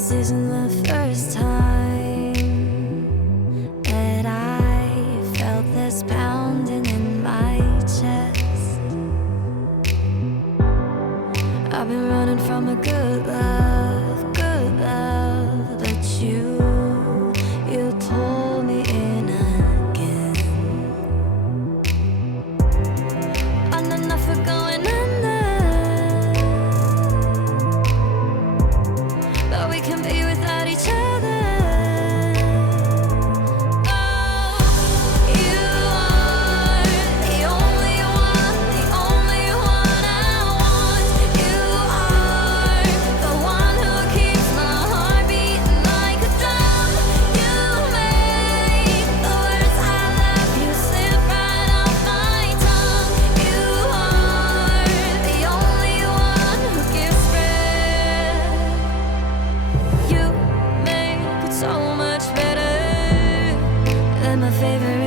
This isn't the first time that I felt this pounding in my chest. I've been running from a good love, but you pull me in again. And enough for going under, but we can be without each other. So much better than my favorite